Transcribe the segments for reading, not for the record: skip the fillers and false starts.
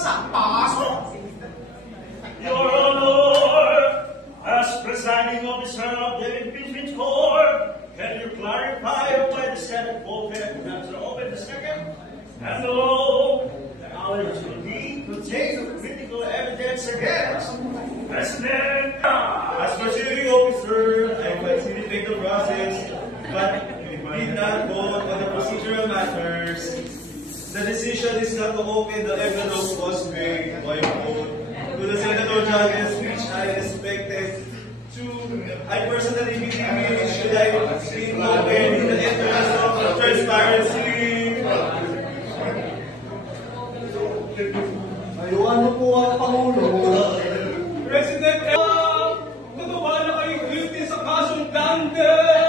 bansa. Pasok! Your Honor, as presiding officer of the impeachment court, can you clarify why the Senate voted not to open the second and the law knowledge indeed contains of critical evidence against President? As presiding officer, I facilitate the process, but did not vote on the procedural matters. The decision is not to open the envelope was made by vote to the senator judges, which I expected to. I personally believe it should I be open in the interest of transparency. Ayuan mo po ang Pangulo. President, nagawa na kayong guilty sa kasong Dangdel!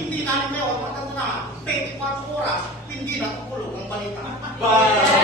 Hindi na 24 oras, hindi na kukulong ang balita. Bye!